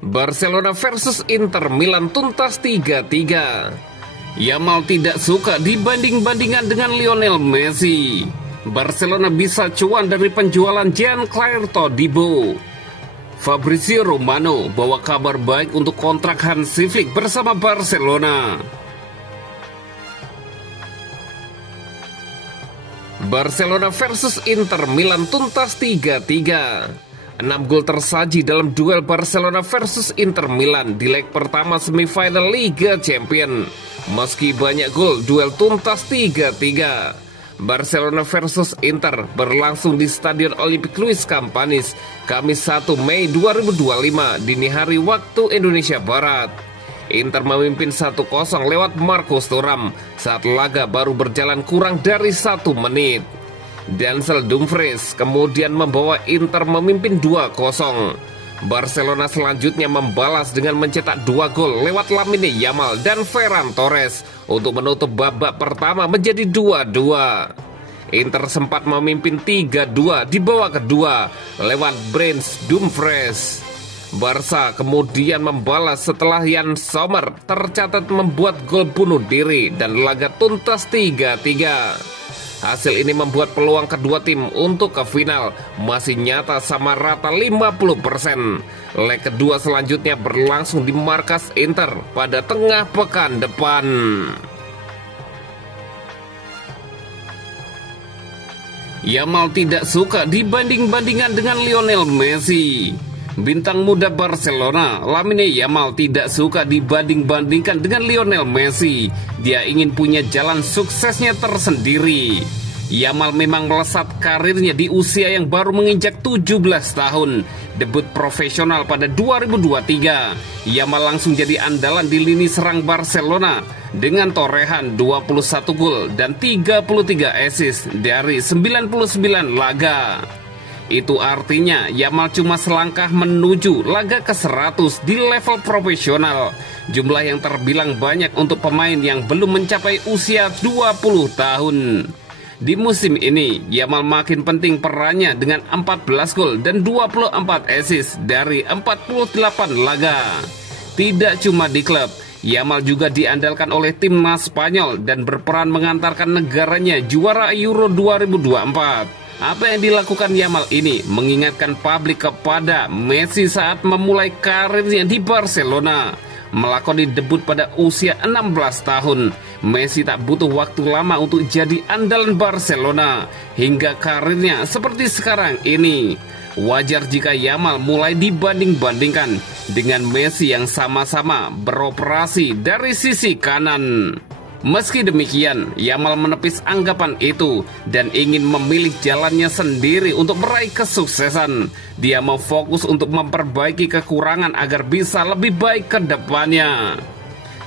Barcelona versus Inter Milan tuntas 3-3. Yamal tidak suka dibanding-bandingkan dengan Lionel Messi. Barcelona bisa cuan dari penjualan Jean-Claire Todibo. Fabrizio Romano bawa kabar baik untuk kontrak Hansi Flick bersama Barcelona. Barcelona versus Inter Milan tuntas 3-3. 6 gol tersaji dalam duel Barcelona versus Inter Milan di leg pertama semifinal Liga Champions. Meski banyak gol, duel tuntas 3-3. Barcelona versus Inter berlangsung di Stadion Olimpik Luis Campanis, Kamis 1 Mei 2025 dini hari waktu Indonesia Barat. Inter memimpin 1-0 lewat Marcos Thuram saat laga baru berjalan kurang dari 1 menit. Denzel Dumfries kemudian membawa Inter memimpin 2-0. Barcelona selanjutnya membalas dengan mencetak 2 gol lewat Lamine Yamal dan Ferran Torres untuk menutup babak pertama menjadi 2-2. Inter sempat memimpin 3-2 di babak kedua lewat Brents Dumfries. Barca kemudian membalas setelah Jan Sommer tercatat membuat gol bunuh diri dan laga tuntas 3-3. Hasil ini membuat peluang kedua tim untuk ke final masih nyata sama rata 50%. Leg kedua selanjutnya berlangsung di markas Inter pada tengah pekan depan. Yamal tidak suka dibanding-bandingkan dengan Lionel Messi. Bintang muda Barcelona, Lamine Yamal tidak suka dibanding-bandingkan dengan Lionel Messi. Dia ingin punya jalan suksesnya tersendiri. Yamal memang melesat karirnya di usia yang baru menginjak 17 tahun. Debut profesional pada 2023. Yamal langsung jadi andalan di lini serang Barcelona dengan torehan 21 gol dan 33 assist dari 99 laga. Itu artinya Yamal cuma selangkah menuju laga ke-100 di level profesional. Jumlah yang terbilang banyak untuk pemain yang belum mencapai usia 20 tahun. Di musim ini, Yamal makin penting perannya dengan 14 gol dan 24 assist dari 48 laga. Tidak cuma di klub, Yamal juga diandalkan oleh timnas Spanyol dan berperan mengantarkan negaranya juara Euro 2024. Apa yang dilakukan Yamal ini mengingatkan publik kepada Messi saat memulai karirnya di Barcelona. Melakoni debut pada usia 16 tahun, Messi tak butuh waktu lama untuk jadi andalan Barcelona hingga karirnya seperti sekarang ini. Wajar jika Yamal mulai dibanding-bandingkan dengan Messi yang sama-sama beroperasi dari sisi kanan. Meski demikian, Yamal menepis anggapan itu dan ingin memilih jalannya sendiri untuk meraih kesuksesan. Dia mau fokus untuk memperbaiki kekurangan agar bisa lebih baik ke depannya.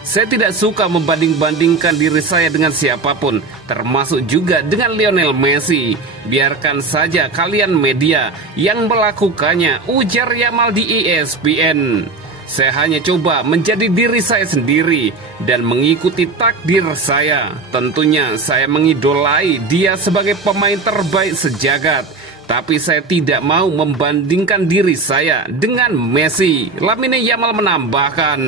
Saya tidak suka membanding-bandingkan diri saya dengan siapapun, termasuk juga dengan Lionel Messi. Biarkan saja kalian media yang melakukannya, ujar Yamal di ESPN. Saya hanya coba menjadi diri saya sendiri dan mengikuti takdir saya. Tentunya saya mengidolai dia sebagai pemain terbaik sejagat. Tapi saya tidak mau membandingkan diri saya dengan Messi, Lamine Yamal menambahkan.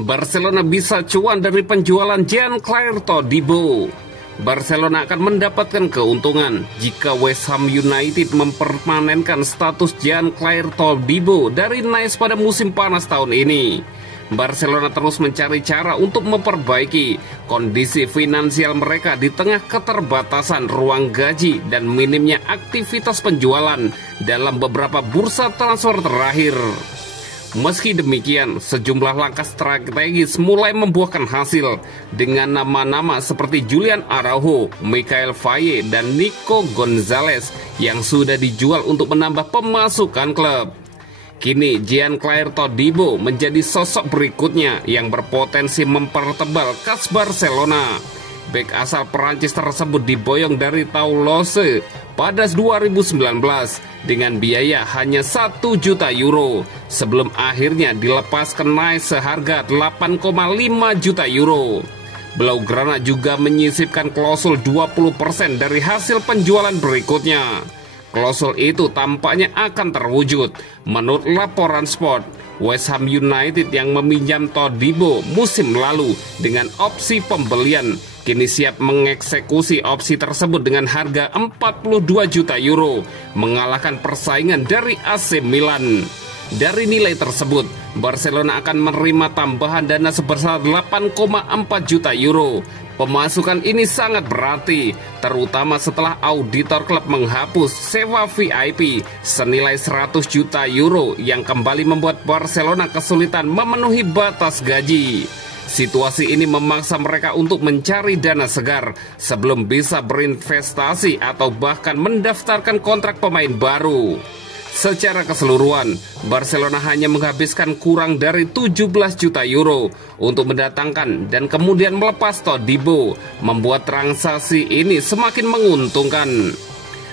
Barcelona bisa cuan dari penjualan Jean-Claire Todibo. Barcelona akan mendapatkan keuntungan jika West Ham United mempermanenkan status Jean-Claire Todibo dari Nice pada musim panas tahun ini. Barcelona terus mencari cara untuk memperbaiki kondisi finansial mereka di tengah keterbatasan ruang gaji dan minimnya aktivitas penjualan dalam beberapa bursa transfer terakhir. Meski demikian, sejumlah langkah strategis mulai membuahkan hasil dengan nama-nama seperti Julian Araujo, Michael Faye, dan Nico Gonzalez yang sudah dijual untuk menambah pemasukan klub. Kini Jean-Claire Todibo menjadi sosok berikutnya yang berpotensi mempertebal kas Barcelona. Bek asal Perancis tersebut diboyong dari Toulouse pada 2019 dengan biaya hanya 1 juta euro sebelum akhirnya dilepas ke Nice seharga 8,5 juta euro. Blaugrana juga menyisipkan klausul 20% dari hasil penjualan berikutnya. Klausul itu tampaknya akan terwujud. Menurut laporan Sport, West Ham United yang meminjam Todibo musim lalu dengan opsi pembelian kini siap mengeksekusi opsi tersebut dengan harga 42 juta euro, mengalahkan persaingan dari AC Milan. Dari nilai tersebut, Barcelona akan menerima tambahan dana sebesar 8,4 juta euro. Pemasukan ini sangat berarti, terutama setelah auditor klub menghapus sewa VIP senilai 100 juta euro yang kembali membuat Barcelona kesulitan memenuhi batas gaji. Situasi ini memaksa mereka untuk mencari dana segar sebelum bisa berinvestasi atau bahkan mendaftarkan kontrak pemain baru. Secara keseluruhan, Barcelona hanya menghabiskan kurang dari 17 juta euro untuk mendatangkan dan kemudian melepas Todibo, membuat transaksi ini semakin menguntungkan.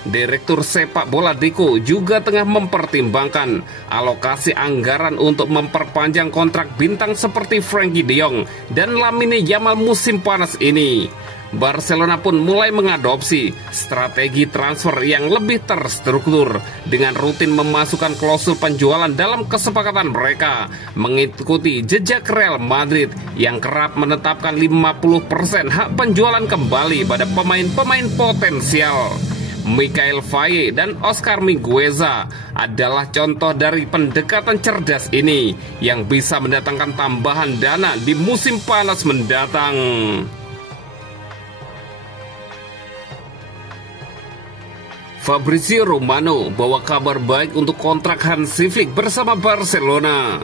Direktur sepak bola Deco juga tengah mempertimbangkan alokasi anggaran untuk memperpanjang kontrak bintang seperti Frenkie de Jong dan Lamine Yamal musim panas ini. Barcelona pun mulai mengadopsi strategi transfer yang lebih terstruktur dengan rutin memasukkan klausul penjualan dalam kesepakatan mereka, mengikuti jejak Real Madrid yang kerap menetapkan 50% hak penjualan kembali pada pemain-pemain potensial. Michael Faye dan Oscar Mingueza adalah contoh dari pendekatan cerdas ini yang bisa mendatangkan tambahan dana di musim panas mendatang. Fabrizio Romano bawa kabar baik untuk kontrak Hansi Flick bersama Barcelona.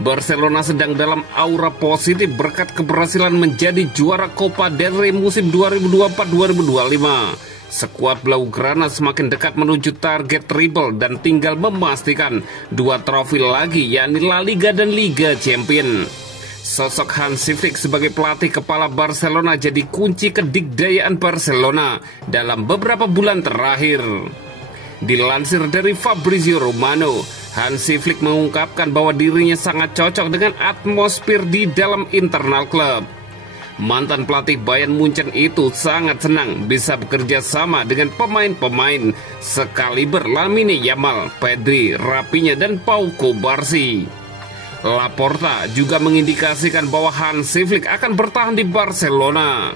Barcelona sedang dalam aura positif berkat keberhasilan menjadi juara Copa del Rey musim 2024-2025. Skuad Blaugrana semakin dekat menuju target treble dan tinggal memastikan 2 trofi lagi, yakni La Liga dan Liga Champions. Sosok Hansi Flick sebagai pelatih kepala Barcelona jadi kunci kedikdayaan Barcelona dalam beberapa bulan terakhir. Dilansir dari Fabrizio Romano, Hansi Flick mengungkapkan bahwa dirinya sangat cocok dengan atmosfer di dalam internal klub. Mantan pelatih Bayern Munchen itu sangat senang bisa bekerja sama dengan pemain-pemain sekaliber Lamine Yamal, Pedri, Rafinha, dan Pau Cubarsí. Laporta juga mengindikasikan bahwa Hansi Flick akan bertahan di Barcelona.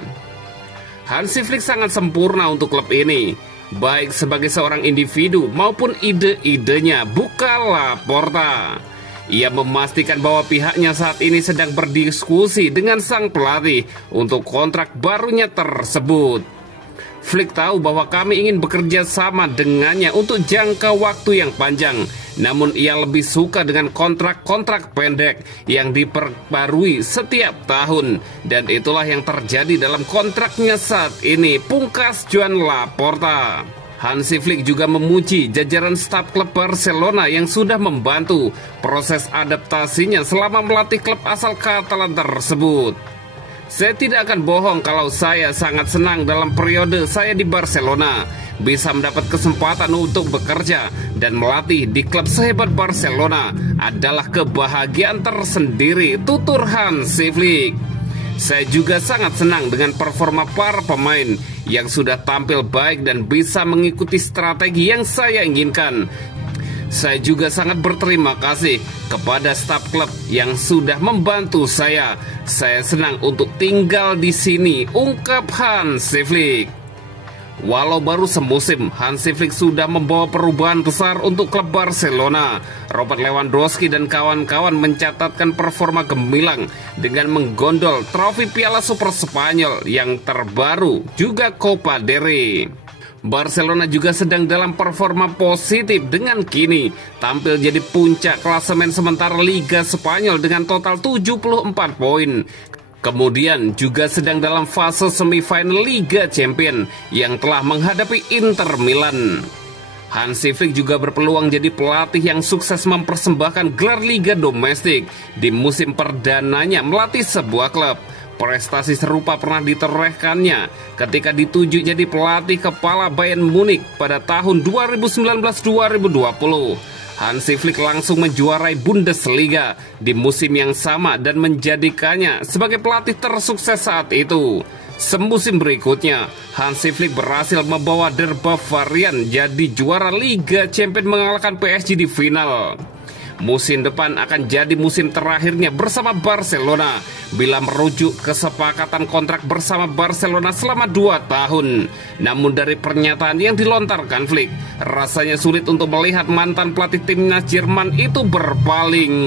Hansi Flick sangat sempurna untuk klub ini, baik sebagai seorang individu maupun ide-idenya, buka Laporta. Ia memastikan bahwa pihaknya saat ini sedang berdiskusi dengan sang pelatih untuk kontrak barunya tersebut. Flick tahu bahwa kami ingin bekerja sama dengannya untuk jangka waktu yang panjang. Namun ia lebih suka dengan kontrak-kontrak pendek yang diperbarui setiap tahun. Dan itulah yang terjadi dalam kontraknya saat ini, pungkas Joan Laporta. Hansi Flick juga memuji jajaran staf klub Barcelona yang sudah membantu proses adaptasinya selama melatih klub asal Catalan tersebut. Saya tidak akan bohong kalau saya sangat senang dalam periode saya di Barcelona bisa mendapat kesempatan untuk bekerja dan melatih di klub sehebat Barcelona adalah kebahagiaan tersendiri, tutur Hansi Flick. Saya juga sangat senang dengan performa para pemain yang sudah tampil baik dan bisa mengikuti strategi yang saya inginkan. Saya juga sangat berterima kasih kepada staf klub yang sudah membantu saya. Saya senang untuk tinggal di sini, ungkap Hansi Flick. Walau baru semusim, Hansi Flick sudah membawa perubahan besar untuk klub Barcelona. Robert Lewandowski dan kawan-kawan mencatatkan performa gemilang dengan menggondol trofi Piala Super Spanyol yang terbaru, juga Copa del Rey. Barcelona juga sedang dalam performa positif dengan kini tampil jadi puncak klasemen sementara Liga Spanyol dengan total 74 poin. Kemudian juga sedang dalam fase semifinal Liga Champions yang telah menghadapi Inter Milan. Hansi Flick juga berpeluang jadi pelatih yang sukses mempersembahkan gelar Liga domestik di musim perdananya melatih sebuah klub. Prestasi serupa pernah ditorehkannya ketika dituju jadi pelatih kepala Bayern Munich pada tahun 2019-2020. Hansi Flick langsung menjuarai Bundesliga di musim yang sama dan menjadikannya sebagai pelatih tersukses saat itu. Semusim berikutnya, Hansi Flick berhasil membawa Der Bavarian jadi juara Liga Champions mengalahkan PSG di final. Musim depan akan jadi musim terakhirnya bersama Barcelona bila merujuk kesepakatan kontrak bersama Barcelona selama 2 tahun. Namun dari pernyataan yang dilontarkan Flick, rasanya sulit untuk melihat mantan pelatih timnas Jerman itu berpaling.